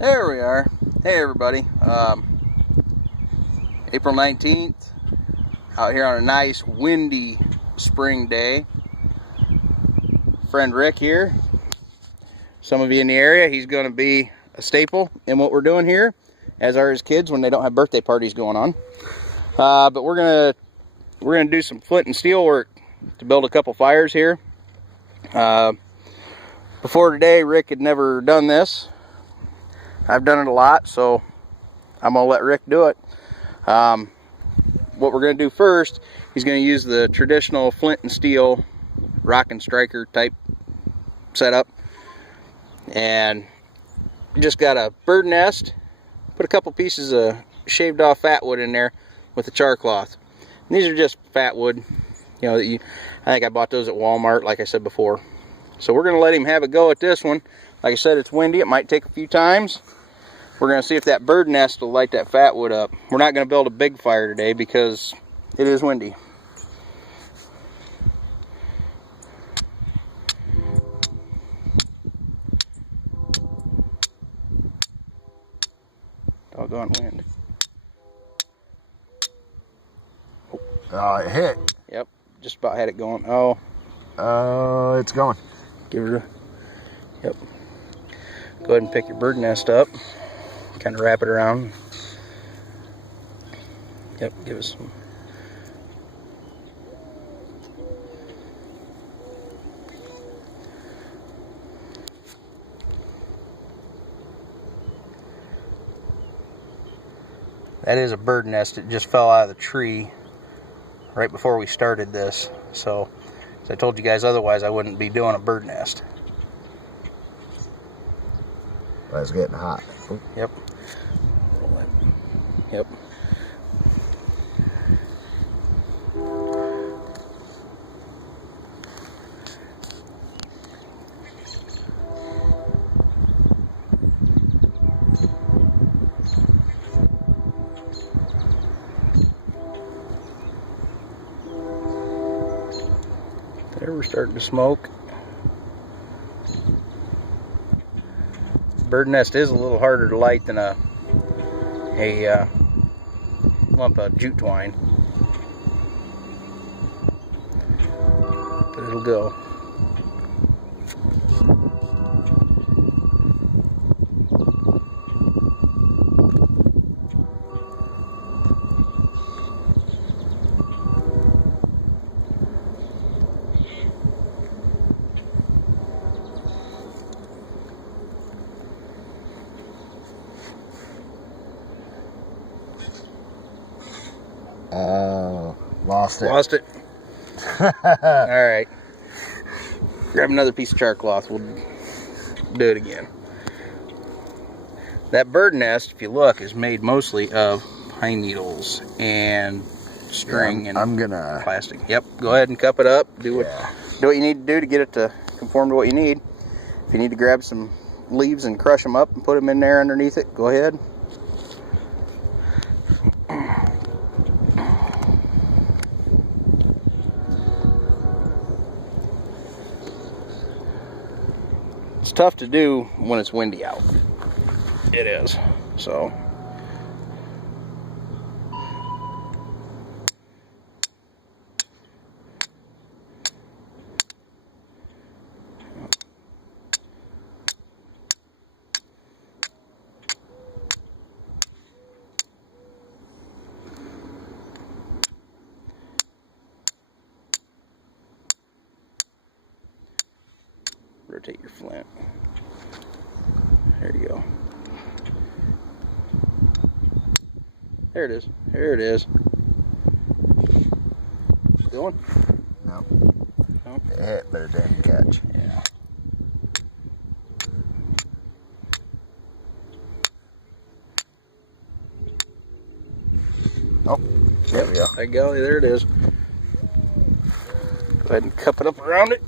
There we are. Hey everybody. April 19th, out here on a nice windy spring day. Friend Rick here. Some of you in the area, he's going to be a staple in what we're doing here, as are his kids when they don't have birthday parties going on. But we're gonna do some flint and steel work to build a couple fires here. Before today, Rick had never done this. I've done it a lot, so I'm gonna let Rick do it. What we're gonna do first, he's gonna use the traditional flint and steel rock and striker type setup, and just got a bird nest, put a couple pieces of shaved off fat wood in there with a char cloth. And these are just fat wood, you know, I think I bought those at Walmart, like I said before. So we're gonna let him have a go at this one. Like I said, it's windy, it might take a few times. We're gonna see if that bird nest will light that fat wood up. We're not gonna build a big fire today because it is windy. Doggone wind. It hit. Yep, just about had it going. Oh. It's going. Give it a, yep. Go ahead and pick your bird nest up. Kind of wrap it around. Yep, give it some. That is a bird nest. It just fell out of the tree right before we started this. So, as I told you guys, otherwise I wouldn't be doing a bird nest. Well, it's getting hot. Ooh. Yep. Yep. There, we're starting to smoke. Bird nest is a little harder to light than a lump of jute twine, but it'll go. Lost it. Lost it. Alright. Grab another piece of char cloth. We'll do it again. That bird nest, if you look, is made mostly of pine needles and string and plastic. Yep. Go ahead and cup it up. Do what you need to do to get it to conform to what you need. If you need to grab some leaves and crush them up and put them in there underneath it, go ahead. It's tough to do when it's windy out. It is. So. Rotate your flint. There you go. There it is. There it is. Going? No. No? It hit, but it didn't catch. Yeah. Nope. There we go. By golly, there it is. Go ahead and cup it up around it.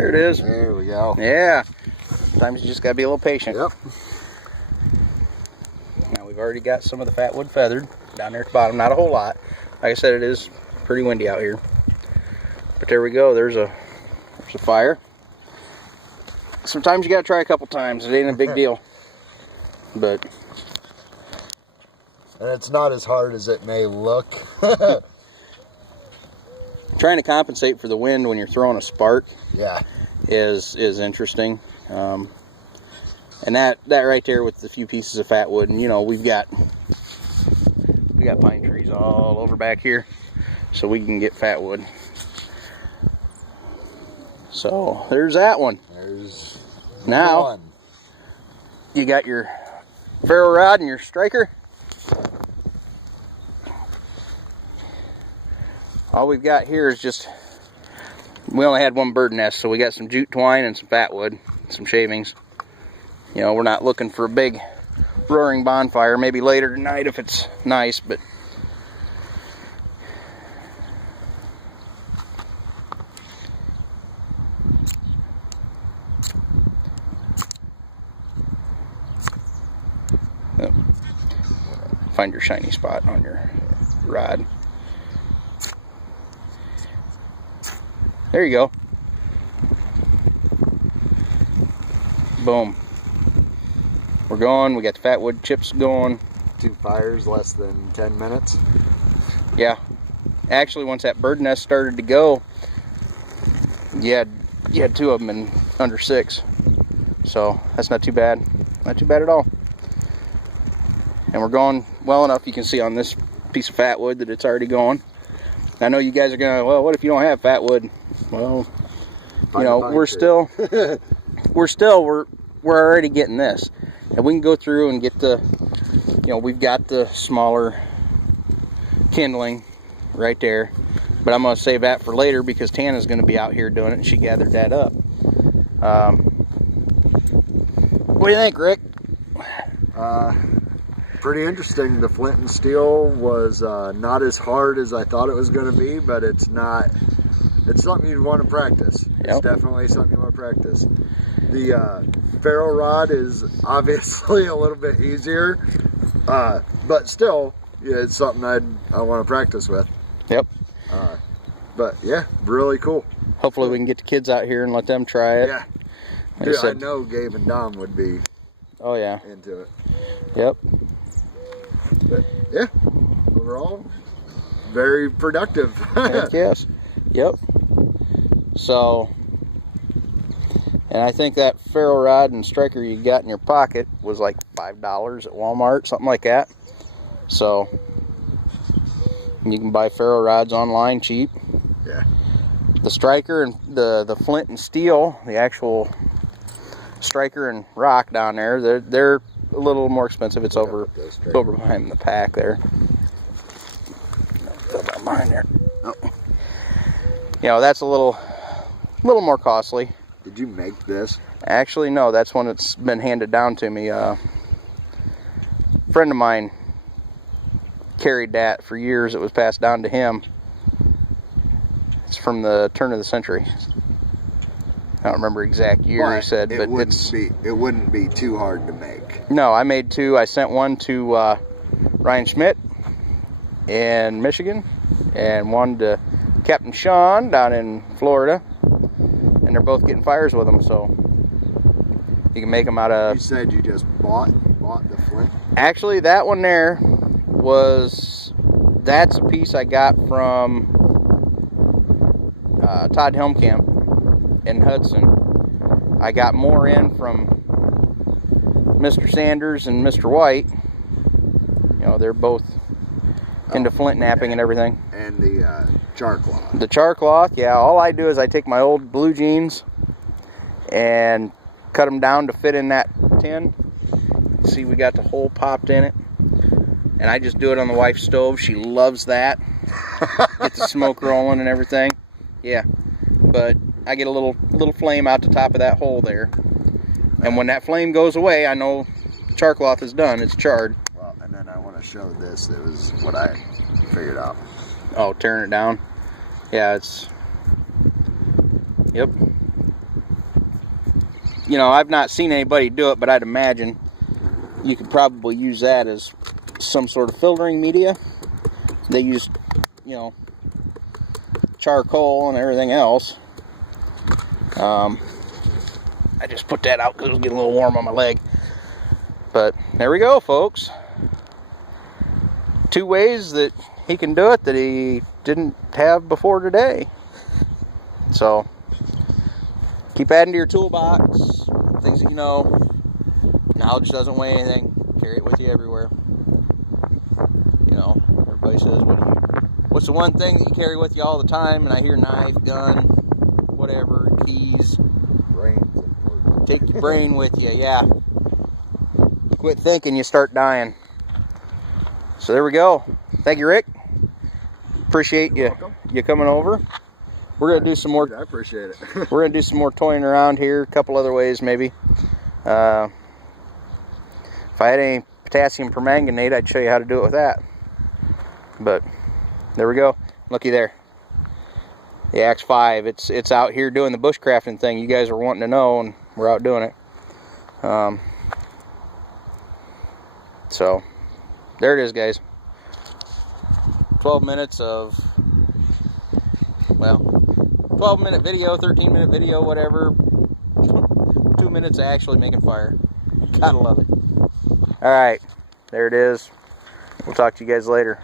There it is. There we go. Yeah. Sometimes you just gotta be a little patient. Yep. Now we've already got some of the fat wood feathered down there at the bottom. Not a whole lot. Like I said, it is pretty windy out here. But there we go. There's a fire. Sometimes you gotta try a couple times. It ain't a big deal. But and it's not as hard as it may look. trying to compensate for the wind when you're throwing a spark, yeah, is interesting. And that right there with the few pieces of fat wood, and you know, we got pine trees all over back here, so we can get fat wood. So there's that one. There's now one. You got your ferro rod and your striker. All we've got here is just, we only had one bird nest, so we got some jute twine and some fat wood, some shavings. You know, we're not looking for a big roaring bonfire. Maybe later tonight if it's nice, but oh. Find your shiny spot on your rod. There you go. Boom. We're going. We got the fat wood chips going. 2 fires, less than 10 minutes. Yeah. Actually, once that bird nest started to go, you had 2 of them in under 6. So that's not too bad. Not too bad at all. And we're going well enough. You can see on this piece of fat wood that it's already going. I know you guys are going, well, what if you don't have fat wood? Well, you know, we're already getting this. And we can go through and get the, you know, we've got the smaller kindling right there. But I'm going to save that for later because Tana's going to be out here doing it, and she gathered that up. What do you think, Rick? Pretty interesting. The flint and steel was not as hard as I thought it was going to be, but it's something you'd want to practice. Yep. It's definitely something you want to practice. The ferro rod is obviously a little bit easier, but still, yeah, it's something I want to practice with. Yep. But yeah, really cool. Hopefully we can get the kids out here and let them try it. Yeah. Like Dude, I said, I know Gabe and Dom would be oh yeah, into it. Yep. But yeah, overall, very productive. Heck yes. Yep. So, and I think that ferro rod and striker you got in your pocket was like $5 at Walmart, something like that. So you can buy ferro rods online cheap. Yeah. The striker and the flint and steel, the actual striker and rock down there, they're a little more expensive. It's over behind the pack there. Behind there. Oh. You know, that's a little more costly. Did you make this? Actually, no. That's one that's been handed down to me. A friend of mine carried that for years. It was passed down to him. It's from the turn of the century. I don't remember exact year he said, but it wouldn't be too hard to make. No, I made 2. I sent one to Ryan Schmidt in Michigan, and one to Captain Sean down in Florida, and they're both getting fires with them. So you can make them out of. You said you just bought the flint. Actually, that one there that's a piece I got from Todd Helmkamp in Hudson. I got more in from Mr. Sanders and Mr. White. You know, they're both into flint napping and everything. And the char cloth. The char cloth, yeah. All I do is I take my old blue jeans and cut them down to fit in that tin. See, we got the hole popped in it. And I just do it on the wife's stove. She loves that. Get the smoke rolling and everything. Yeah. But I get a little flame out the top of that hole there. And when that flame goes away, I know the char cloth is done. It's charred. Well, and then I want to show this. It was what I figured out. Oh, tearing it down? Yeah, it's... Yep. you know, I've not seen anybody do it, but I'd imagine you could probably use that as some sort of filtering media. They use, you know, charcoal and everything else. I just put that out because it was getting a little warm on my leg. But there we go, folks. 2 ways that he can do it that he didn't have before today. So keep adding to your toolbox, things that you know. Knowledge doesn't weigh anything. Carry it with you everywhere. You know, everybody says, what's the one thing that you carry with you all the time? And I hear knife, gun, whatever, keys. Brains. Take your brain with you, yeah. Quit thinking, you start dying. So there we go. Thank you, Rick. Appreciate you coming over. We're gonna do some more. I appreciate it. We're gonna do some more toying around here. A couple other ways, maybe. If I had any potassium permanganate, I'd show you how to do it with that. But there we go. Looky there. The Axe 5. It's out here doing the bushcrafting thing you guys are wanting to know, and we're out doing it. So there it is, guys. 12 minutes of, well, 12-minute video, 13-minute video, whatever. 2 minutes of actually making fire. Gotta love it. Alright, there it is. We'll talk to you guys later.